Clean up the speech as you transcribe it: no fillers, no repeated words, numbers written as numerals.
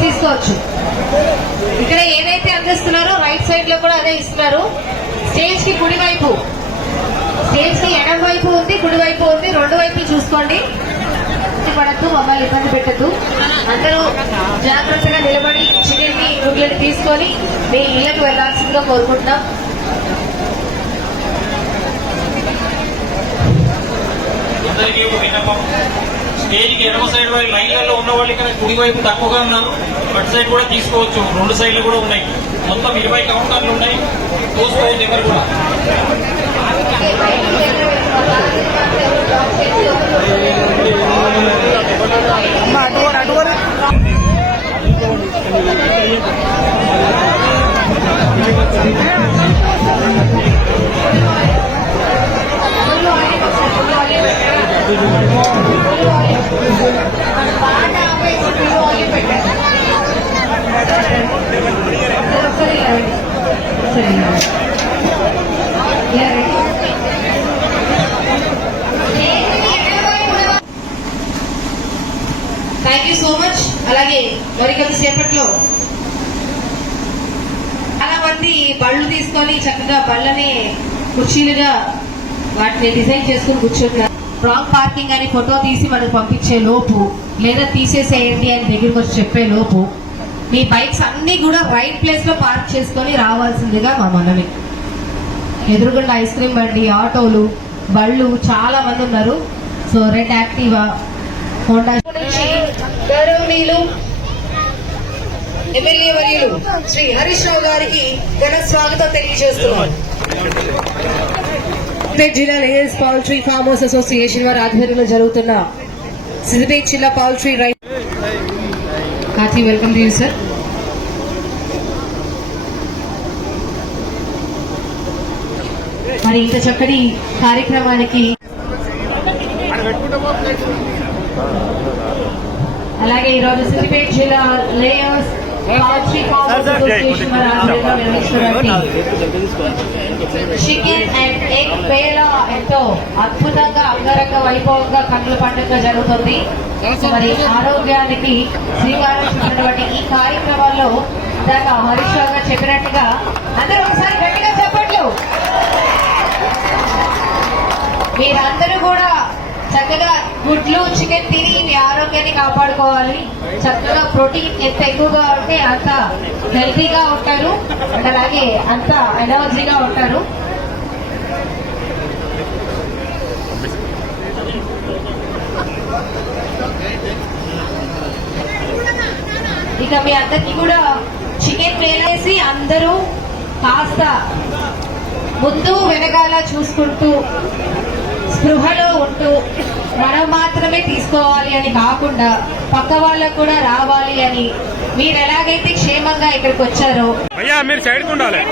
తీసుకోవచ్చు. ఇక్కడ ఏదైతే అందిస్తున్నారో రైట్ సైడ్ లో కూడా అదే ఇస్తున్నారు. స్టేజ్ కి కుడివైపు, స్టేజ్ కి ఎడం వైపు ఉంది, కుడివైపు ఉంది, రెండు వైపులు చూసుకోండి. పడద్దు, మమ్మల్ని ఇబ్బంది పెట్టద్దు. అందరూ జాగ్రత్తగా నిలబడి చికెన్ ని గుడ్లని తీసుకొని మీ ఇళ్లకు వెళ్లాల్సిందిగా కోరుకుంటున్నాం. స్టేజ్ కి ఎడమ సైడ్ లైన్లలో ఉన్న వాళ్ళు ఇక్కడ కుడి వైపు తక్కువగా ఉన్నారు. అటు సైడ్ కూడా తీసుకోవచ్చు, రెండు సైడ్లు కూడా ఉన్నాయి. మొత్తం 20 కౌంటర్లు ఉన్నాయి, చూసుకోవచ్చు ఎవరు కూడా. Thank you so much. అలాగే మరి కొద్దిసేపట్లో చాలా మంది బళ్ళు తీసుకొని చక్కగా బళ్ళని కుర్చీలుగా వాటిని డిజైన్ చేసుకుని కూర్చుంటున్నారు. రాంగ్ పార్కింగ్ అని ఫోటో తీసి మనకు పంపించే లోపు, లేదా తీసేసేయండి అని దగ్గరికి వచ్చి చెప్పే లోపు మీ బైక్స్ అన్ని కూడా రైట్ ప్లేస్ లో పార్క్ చేసుకొని రావాల్సిందిగా మా మనవి. ఎదురుగుండా ఐస్ క్రీమ్ బండి, ఆటోలు, బళ్ళు చాలా మంది ఉన్నారు. సో రెడ్ యాక్టివా, హోండా నుంచి గౌరవనీయులు ఎమ్మెల్యే వర్యులు శ్రీ హరీష్ రావు గారికి ఘన స్వాగతం తెలియజేస్తున్నారు. జిల్లా లేయర్స్ పౌల్ట్రీ ఫార్మర్స్ అసోసియేషన్ వారి ఆధ్వర్యంలో జరుగుతున్న సిద్దిపేట జిల్లా పౌల్ట్రీ రైతు hearty welcome to you sir. మరి ఇంత చక్కటి కార్యక్రమానికి అలాగే ఈరోజు సిద్దిపేట జిల్లా లేయర్స్ పౌల్ట్రీ ఫార్మర్స్ అసోసియేషన్ వారి ఆధ్వర్యంలో నిర్వహిస్తున్నటువంటి చికెన్ అండ్ ఎగ్ పేల ఎంతో అద్భుతంగా అంగరంగ వైభవంగా కన్నుల పండుగ జరుగుతుంది. మరి ఆరోగ్యానికి శ్రీకారం చుట్టినటువంటి ఈ కార్యక్రమాల్లో ఇందాక హరీష్ రావు గారు చెప్పినట్టుగా అందరూ ఒకసారి గట్టిగా చెప్పట్లు. మీరందరూ కూడా చక్కగా గుడ్లు, చికెన్ తిని మీ ఆరోగ్యాన్ని కాపాడుకోవాలి. చక్కగా ప్రోటీన్ ఎంత ఎక్కువగా ఉంటే అంత హెల్తీగా ఉంటారు, అలాగే అంత ఎనర్జీగా ఉంటారు. ఇక మీ అందరికీ కూడా చికెన్ వేసి అందరూ కాస్త ముందు వెనకాల చూసుకుంటూ స్పృహలో ఉంటూ మనం మాత్రమే తీసుకోవాలి అని కాకుండా పక్క వాళ్ళకు కూడా రావాలి అని, మీరు ఎలాగైతే క్షేమంగా ఇక్కడికి వచ్చారో మీరు సైడ్ ఉండాలి.